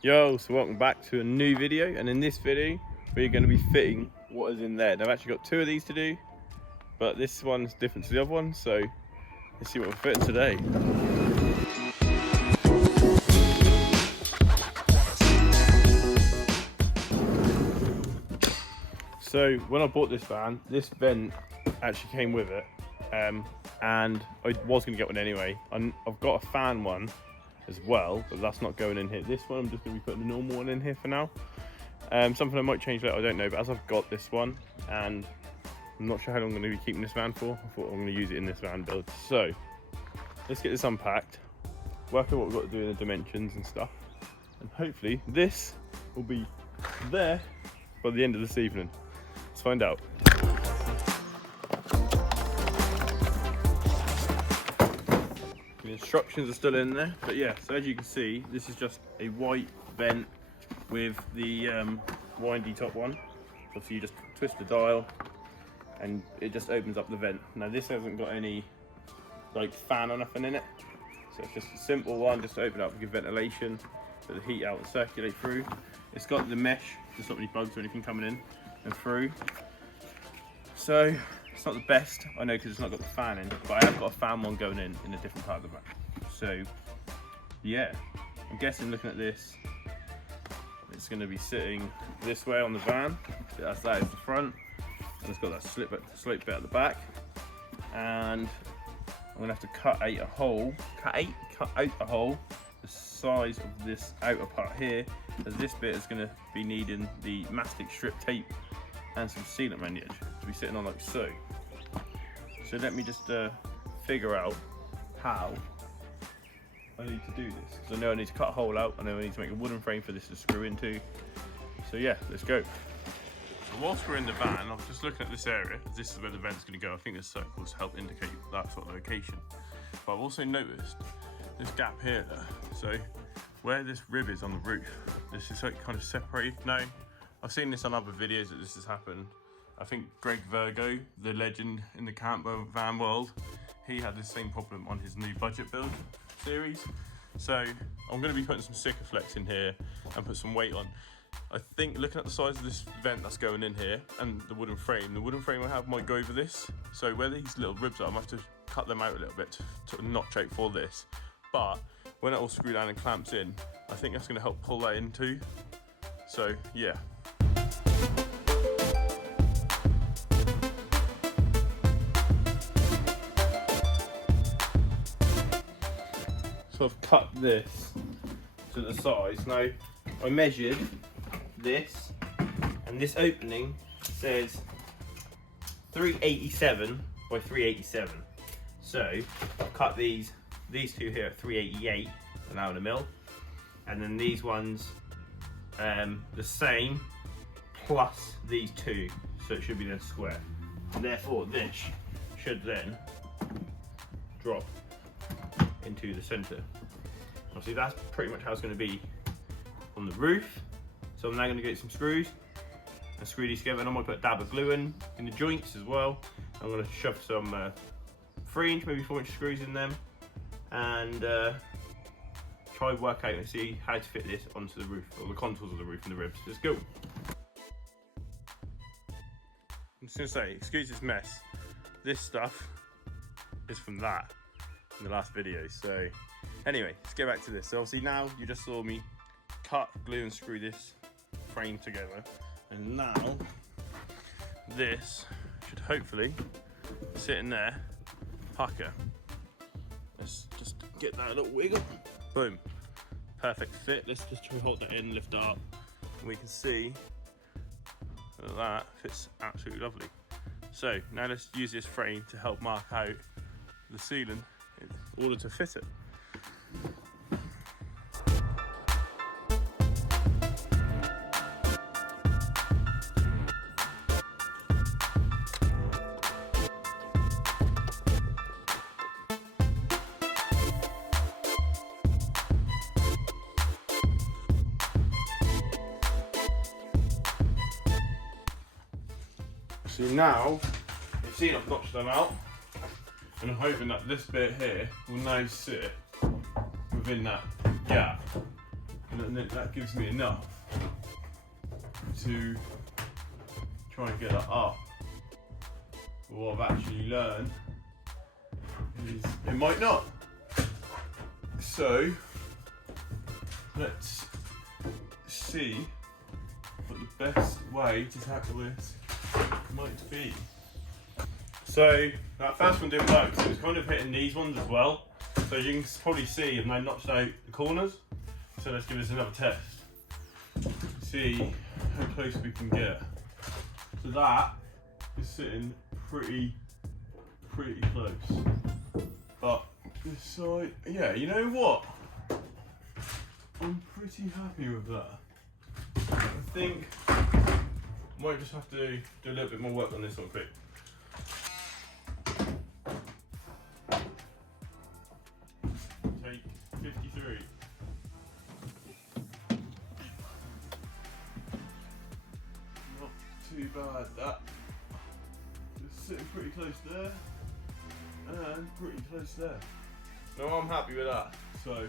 Yo, so welcome back to a new video, and in this video we're going to be fitting what is in there. Now, I've actually got two of these to do, but this one's different to the other one, so let's see what we're fitting today. So when I bought this van, this vent actually came with it, and I was going to get one anyway. I've got a fan one as well, but that's not going in here. This one I'm just going to be putting a normal one in here for now. Something I might change later, I don't know, but as I've got this one and I'm not sure how long I'm going to be keeping this van for, I thought I'm going to use it in this van build. So let's get this unpacked, work out what we've got to do in the dimensions and stuff, and hopefully this will be there by the end of this evening. Let's find out. The instructions are still in there, but yeah, so as you can see, this is just a white vent with the windy top one. So you just twist the dial and it just opens up the vent. Now this hasn't got any like fan or nothing in it, so it's just a simple one, just to open up and give ventilation, let the heat out and circulate through. It's got the mesh to stop any bugs or anything coming in and through. So it's not the best, I know, because it's not got the fan in, but I have got a fan one going in a different part of the van. So yeah, I'm guessing looking at this, it's going to be sitting this way on the van. That is the front, and it's got that slope bit at the back. And I'm going to have to cut out a hole the size of this outer part here, as this bit is going to be needing the mastic strip tape and some sealant around the edge to be sitting on like so. So let me just figure out how I need to do this. So I know I need to cut a hole out, I know I need to make a wooden frame for this to screw into. So yeah, let's go. So whilst we're in the van, I'm just looking at this area. This is where the vent's going to go. I think the circles help indicate that sort of location. But I've also noticed this gap here though. So where this rib is on the roof, this is like kind of separated now. I've seen this on other videos that this has happened. I think Greg Virgo, the legend in the Campervan world, he had the same problem on his new budget build series. So I'm going to be putting some Sikaflex in here and put some weight on. I think looking at the size of this vent that's going in here and the wooden frame I have might go over this. So where these little ribs are, I might have to cut them out a little bit to notch out for this. But when it all screwed down and clamps in, I think that's going to help pull that in too. So yeah. So I've cut this to the size. Now I measured this, and this opening says 387 by 387. So I've cut these two here at 388 an hour and a mil, and then these ones the same plus these two, so it should be then square. And therefore this should then drop into the center. Obviously that's pretty much how it's going to be on the roof. So I'm now going to get some screws and screw these together, and I might put a dab of glue in the joints as well. I'm going to shove some 3-inch, maybe 4-inch screws in them, and try and work out and see how to fit this onto the roof, or the contours of the roof and the ribs. Let's go. I'm just going to say, excuse this mess, this stuff is from that in the last video. So anyway, let's get back to this. So obviously now you just saw me cut, glue and screw this frame together, and now this should hopefully sit in there, pucker. Let's just get that little wiggle, boom, perfect fit. Let's just try to hold that in, lift it up, and we can see that that fits absolutely lovely. So now let's use this frame to help mark out the ceiling in order to fit it. So now, you've seen I've notched them out, and I'm hoping that this bit here will now sit within that gap. and then that gives me enough to try and get that up. But what I've actually learned is it might not. So let's see what the best way to tackle this might be. So that first one didn't work, so it was kind of hitting these ones as well. So as you can probably see, I've now notched out the corners. So let's give this another test. See how close we can get. So that is sitting pretty close. But this side, yeah, you know what? I'm pretty happy with that. I think I might just have to do a little bit more work on this one quick. Take 53. Not too bad that. It's sitting pretty close there and pretty close there. No, I'm happy with that. So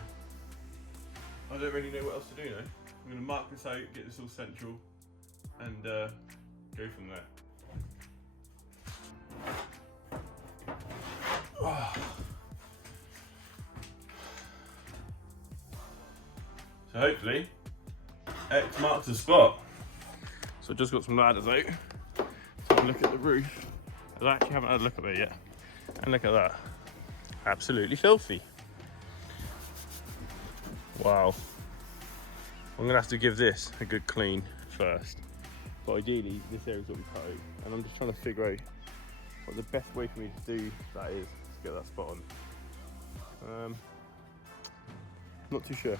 I don't really know what else to do now. I'm going to mark this out, get this all central, and go from there. So hopefully, X marks the spot. So I've just got some ladders out. So have a look at the roof. I actually haven't had a look at it yet. And look at that. Absolutely filthy. Wow. I'm gonna have to give this a good clean first. But ideally, this area's what we cut out. And I'm just trying to figure out what the best way for me to do that is to get that spot on. Not too sure.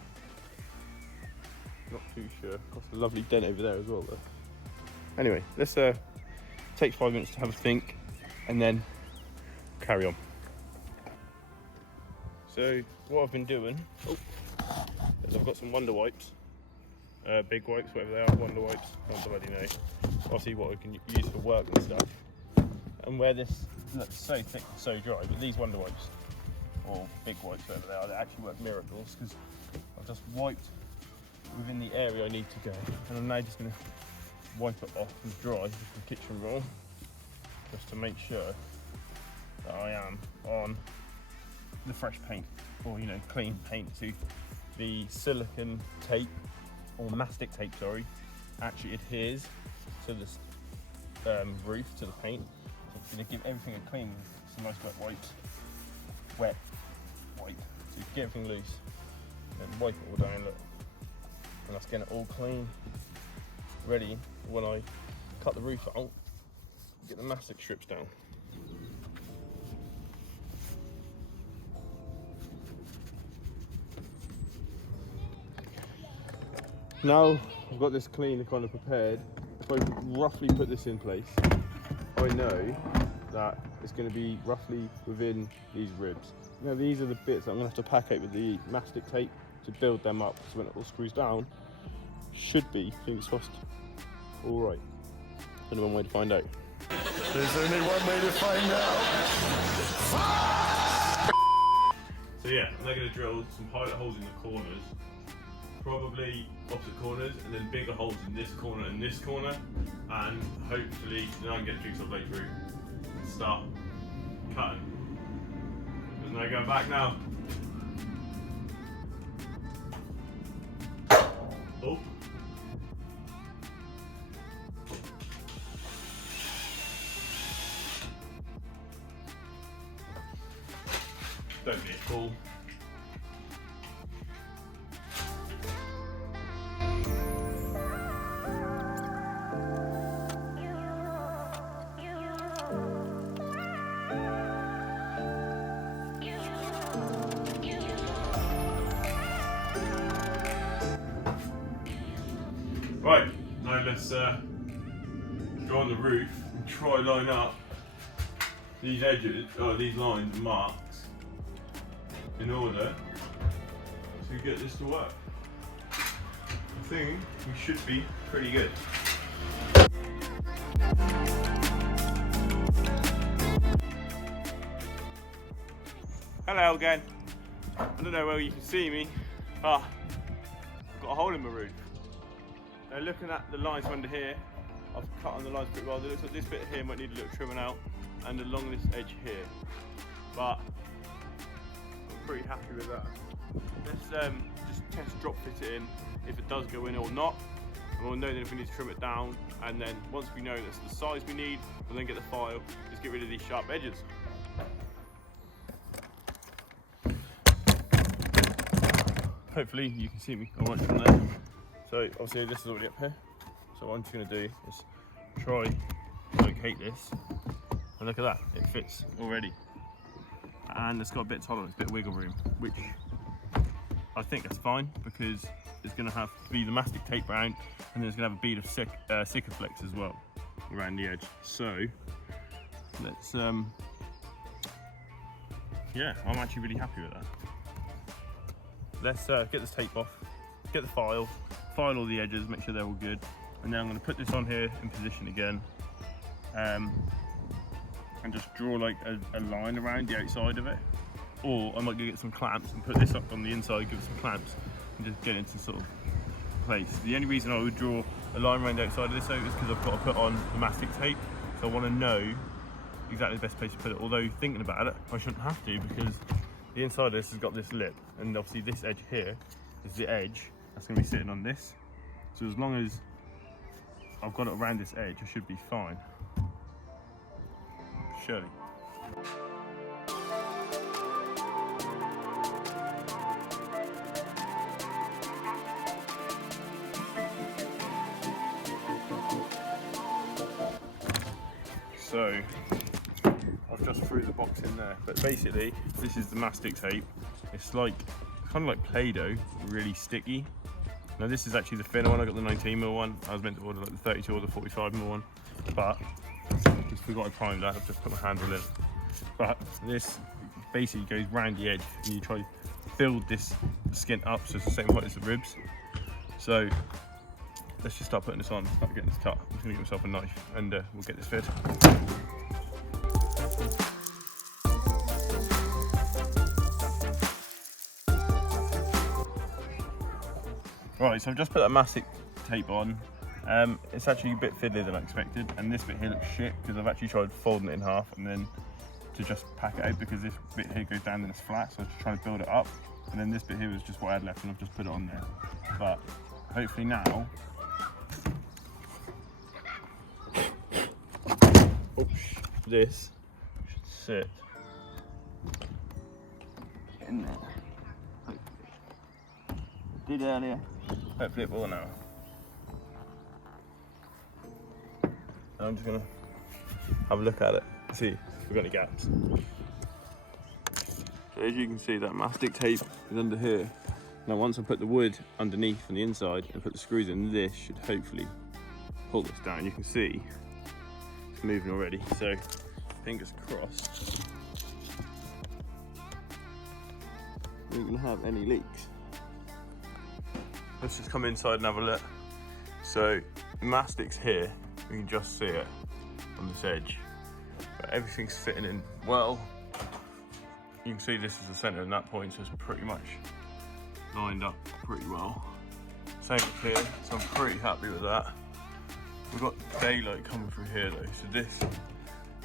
Not too sure. Got a lovely dent over there as well though. Anyway, let's take 5 minutes to have a think and then carry on. So what I've been doing is I've got some Wonder Wipes, big wipes, whatever they are, Wonder Wipes, I don't bloody know. Obviously what we can use for work and stuff. And where this looks so thick and so dry, but these Wonder Wipes, or big wipes, whatever they are, they actually work miracles because I've just wiped within the area I need to go. And I'm now just going to wipe it off and dry with the kitchen roll, just to make sure that I am on the fresh paint, or clean paint. To the silicone tape, or mastic tape, sorry, actually adheres to this roof, to the paint. So I'm going to give everything a clean with some nice wet wipe, to get everything loose, and then wipe it all down, look. And that's getting it all clean, ready when I cut the roof out, get the mastic strips down. Now I've got this clean and kind of prepared, if I roughly put this in place, I know that it's going to be roughly within these ribs. Now these are the bits that I'm going to have to pack out with the mastic tape to build them up, so when it all screws down, should be, fingers crossed, alright. Only one way to find out. There's only one way to find out. So yeah, I'm now going to drill some pilot holes in the corners, probably opposite corners, and then bigger holes in this corner and this corner, and hopefully then I can get a jigsaw blade through and start cutting. There's no going back now. Oh. Don't be a fool. Right, now let's go on the roof and try line up these edges, or these lines and marks, in order to get this to work. I think we should be pretty good. Hello again. I don't know whether you can see me. Got got a hole in my roof. Now looking at the lines under here, I've cut on the lines pretty well. It looks like this bit here might need a little trimming out, and along this edge here. But I'm pretty happy with that. Let's just test drop fit it in, if it does go in or not. And we'll know then if we need to trim it down. And then once we know that's the size we need, we'll then get the file, just get rid of these sharp edges. Hopefully you can see me alright from there. So obviously this is already up here. So what I'm just going to do is try to locate this. And look at that, it fits already. And it's got a bit of tolerance, a bit of wiggle room, which I think that's fine because it's going to have to be the mastic tape round, and then it's going to have a bead of Sikaflex as well around the edge. So let's, yeah, I'm actually really happy with that. Let's get this tape off, get the file all the edges, make sure they're all good, and then I'm going to put this on here in position again, and just draw like a line around the outside of it. Or I might go get some clamps and put this up on the inside, give it some clamps, and just get it into sort of place. The only reason I would draw a line around the outside of this though is because I've got to put on the mastic tape, so I want to know exactly the best place to put it. Although thinking about it, I shouldn't have to, because the inside of this has got this lip, and obviously this edge here is the edge that's going to be sitting on this. So as long as I've got it around this edge, I should be fine. Surely. So I've just threw the box in there, but basically this is the mastic tape. It's like kind of like Play-Doh, really sticky. Now this is actually the thinner one. I got the 19mm one. I was meant to order like the 32 or the 45mm one, but just forgot I primed that. I've just put my handle in. But this basically goes round the edge, and you try to build this skin up so it's the same height as the ribs. So let's just start putting this on, start getting this cut. I'm just gonna get myself a knife, and we'll get this fit. Right, so I've just put that mastic tape on. It's actually a bit fiddly than I expected, and this bit here looks shit because I've actually tried folding it in half and then to just pack it out, because this bit here goes down and it's flat, so I was just trying to build it up, and then this bit here was just what I had left and I've just put it on there. But hopefully now, this should sit in there. Did earlier. Hopefully it will now. And I'm just gonna have a look at it, see if we've got any gaps. So as you can see, that mastic tape is under here. Now once I put the wood underneath on the inside and put the screws in, this should hopefully pull this down. You can see it's moving already, so fingers crossed we ain't gonna have any leaks. Let's just come inside and have a look. So the mastic's here, you can just see it on this edge, but everything's fitting in well. You can see this is the center of that point, so it's pretty much lined up pretty well. Same up here, so I'm pretty happy with that. We've got daylight coming through here though, so this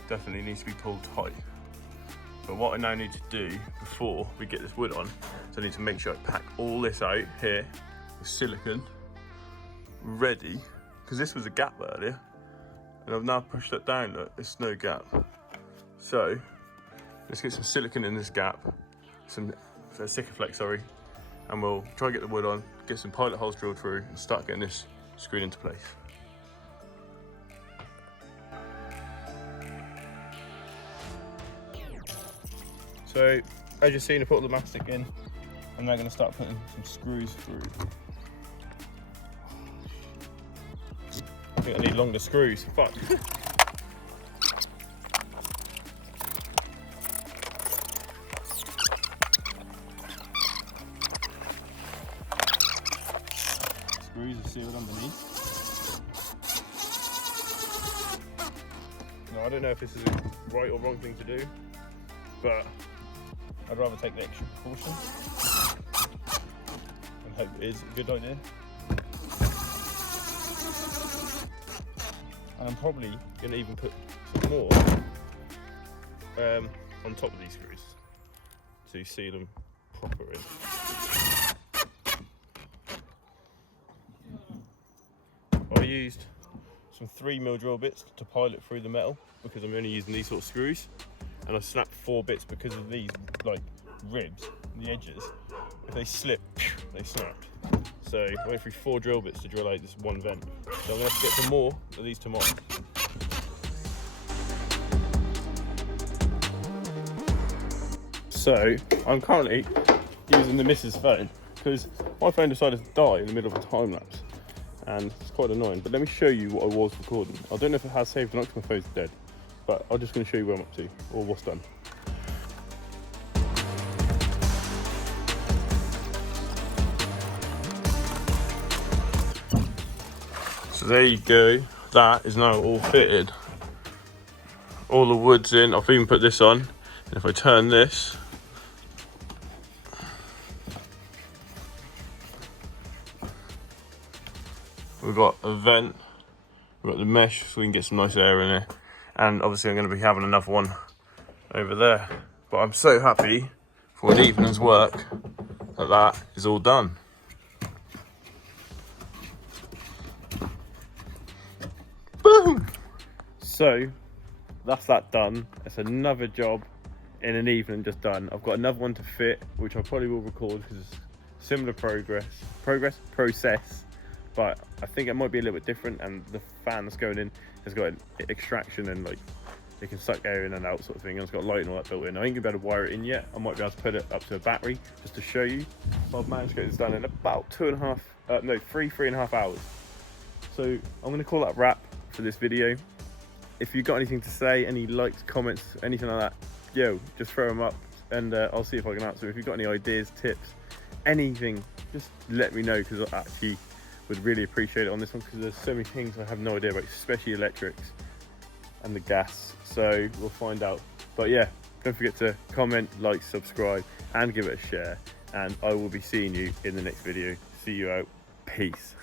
definitely needs to be pulled tight. But what I now need to do before we get this wood on, is I need to make sure I pack all this out here with silicone, ready, because this was a gap earlier, and I've now pushed that down, look, there's no gap. So, let's get some silicone in this gap, some Sikaflex, sorry, and we'll try and get the wood on, get some pilot holes drilled through, and start getting this screwed into place. So, as you've seen, I put all the mastic in. I'm now going to start putting some screws through. I think I need longer screws. Fuck. Screws are sealed underneath. Now, I don't know if this is a right or wrong thing to do, but I'd rather take the extra precaution and hope it is a good idea. And I'm probably going to even put some more on top of these screws to seal them proper in. I used some 3mm drill bits to pilot through the metal because I'm only using these sort of screws, and I snapped 4 bits because of these like ribs, the edges. If they slip, they snap. So I went through 4 drill bits to drill out this one vent. So I'm going to have to get some more of these tomorrow. So I'm currently using the missus phone because my phone decided to die in the middle of a time lapse, and it's quite annoying. But let me show you what I was recording. I don't know if it has saved or not because my phone's dead, but I'm just going to show you where I'm up to or what's done. So there you go, that is now all fitted. All the wood's in, I've even put this on, and if I turn this, we've got a vent, we've got the mesh so we can get some nice air in there, and obviously I'm going to be having another one over there. But I'm so happy for an evening's work that is all done. Boom! So that's that done. It's another job in an evening just done. I've got another one to fit, which I probably will record because it's similar process, but I think it might be a little bit different, and the fan that's going in has got an extraction and like it can suck air in and out sort of thing, and it's got light and all that built in. I ain't gonna be able to wire it in yet. I might be able to put it up to a battery just to show you. But I've managed to get this done in about 3.5 hours. So I'm gonna call that a wrap for this video. If you've got anything to say, any likes, comments, anything like that, yo, just throw them up, and I'll see if I can answer. If you've got any ideas, tips, anything, just let me know, because I actually would really appreciate it on this one, because there's so many things I have no idea about, especially electrics and the gas. So we'll find out. But yeah, don't forget to comment, like, subscribe, and give it a share, and I will be seeing you in the next video. See you out. Peace.